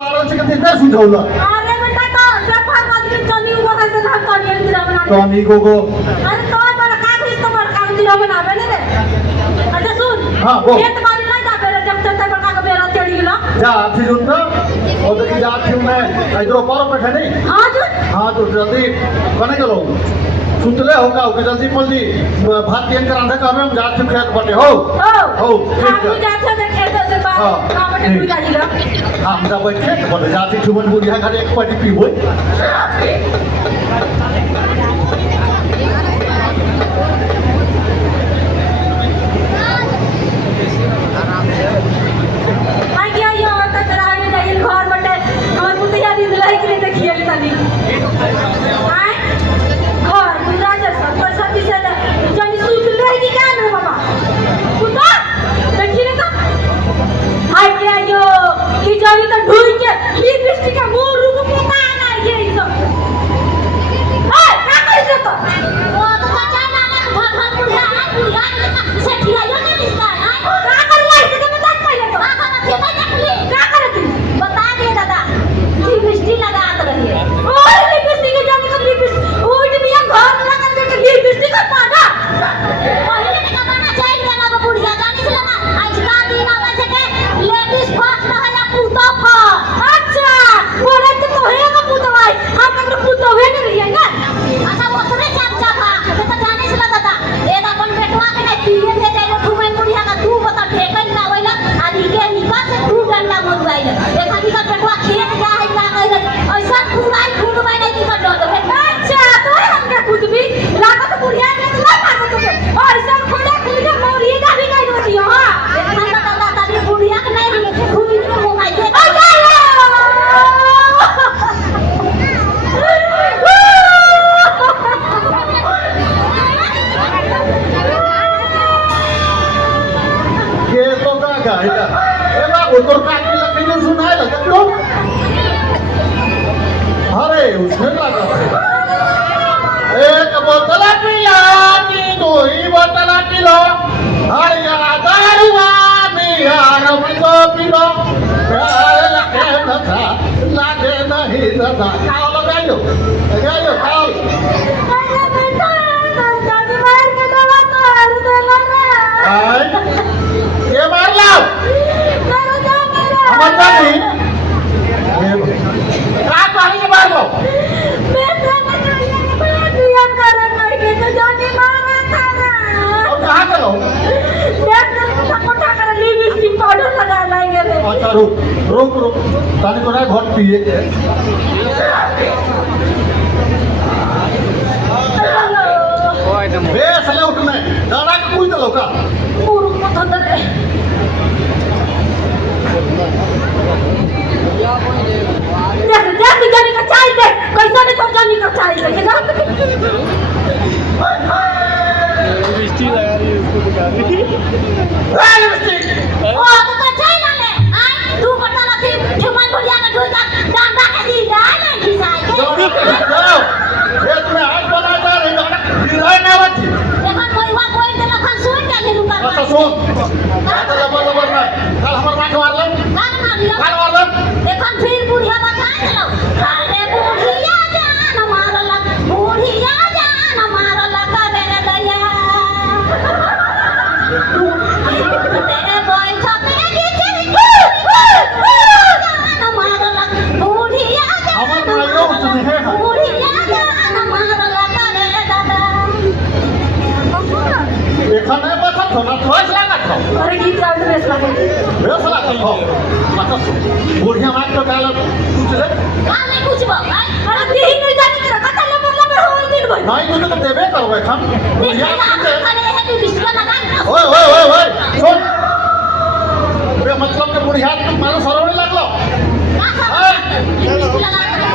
कितना सुझावलं अरे बेटा तो स्वयंपाक आदमी चनी उभा करायचं ना कणी जिरा बना तो आम्ही गोगो अरे तो मला काय दिसतो बरं का जिरा बनावे रे अच्छा सुन हाँ, वो। खेत बाड़ी नहीं जाबे रे जब तक बड़का का बेरा चढ़ी गेला जा थी जुन और तो की जात थी मैं इधर पर बैठे नहीं हां जो हाँ तो जल्दी कने गलो सुतले हो का ओके जल्दी जल्दी भात तीन कर आंधा कर हम जात थी खेत बटे हो ठीक तू है जाते देख खेत से बाहर हाँ, का बटे ठीक। तू जागी ला हम जा बैठ खेत बटे जात थी छुमन बुढ़िया घर एक पार्टी पीबो आई क्या ये औरत तेरा में जाइए घर बटे और मुतिया दिन लाई के लिए देखिए ले तनी आई घर पूरा जैसा पैसा दिसे जानी सूत ले की क्या नो बाबा कुत्ता देखिए ना आई क्या यो की जानी तो ढूंढ के लिपस्टिक का मुंह रुक पता है ना ये सब ए क्या कर रहे तो वो तो चाचा ना घर बुढ़िया से खिलाइयो नहीं दिसता है क्या कर रहा है इसे बता पहले तो क्या करती बता दे दादा लिपस्टिक लगात रही है और लिपस्टिक के जाने का लिपस्टिक ओट मियां घर लगा के लिपस्टिक का पाना पहले के जमाना चाहिए ना बुढ़िया जाने से लगा आज का दिन आवे से के लेडीज फर्स्ट ना है पूतो फर्स्ट अच्छा बोले तो है का पूतो भाई हम अगर पूतो है नहीं है ना अच्छा वो तो चाचा का तो जाने से लगा था ए ना अपन बेटवा के नहीं पीए दे दे ठुमन बुढ़िया का तू बता ठेकन ना होइला आदि के निका से तू डंडा मरवाई ले देखा कि का बेटवा खेत जा है ना कह ऐसा खुदाई खुदवाई नहीं कि कर दो अच्छा तो हम के खुद भी लागत बुढ़िया ने तो ना मारो तो और ऐसा खुदा खुद के मोरी का भी नहीं होती हां देखा दादा दादी बुढ़िया के नहीं खुद के मोबाइल दे ये तो का गाइला ए बा उतर का की लकड़ी जो सुनाए लगे तो अरे उसमें लगा एक बोतल पी लो कि दो ही बोतल पी लो हर यारा दारुआ बिहार में तो पी लो प्यार लगे न था लगे नहीं था खाओ लगाइयो खाओ अरे बेटा दादी मार के दवा तो हर देला रे आई ये मार लो मेरा जान मेरा हमर जानी का कही मार लो बेटा ने कहा दिया करे करके तो जाने मारा था ना और कहाँ चलो देख कर कोटा कर लिपस्टिक पाउडर लगा लाएंगे रे अच्छा रुक तानी को ना घोट पिए बेस ले उठने दादा का कुछ चलो का मुरुक मत अंदर रे देख जाने का चाय दे कैसा नहीं तो जाने का चाय दे ना लिपस्टिक लगा रही है उसको दिखा रही लिपस्टिक ओ तो चाय ना ले आई तू बता ला थी ठुमन बुढ़िया का ढोका डांडा के दी ना घिसाई के चलो ये तुम्हें हाथ बना जा रही है ना बच्ची देखो कोई वा कोई तो लखन सुन के ले लूंगा अच्छा सुन आता लबर ना कल हमार मार मार ले गाल मार लिया मार मार ले देखो फिर बुढ़िया बता चलो अरे बुढ़िया जान मारला बुढ़िया जान मारला करे रे दया तेरे बोल छपे की जान मारला बुढ़िया हमार भाइयों उसने है बुढ़िया जान मारला करे रे दादा एखन नहीं बता तो ना थोस लगा था अरे गीत गावे बेस लगे बेस लगा था मतलब बुढ़िया मार तो गाल कुछ ले गाल नहीं कुछ बा अरे दिन नहीं जाने के कथा ले बोला हो दिन भाई नहीं तो देबे करबे हम बुढ़िया अरे है तू बिस्वा लगा ओए सुन बे मतलब के बुढ़िया मारो सरवणी लागलो लगा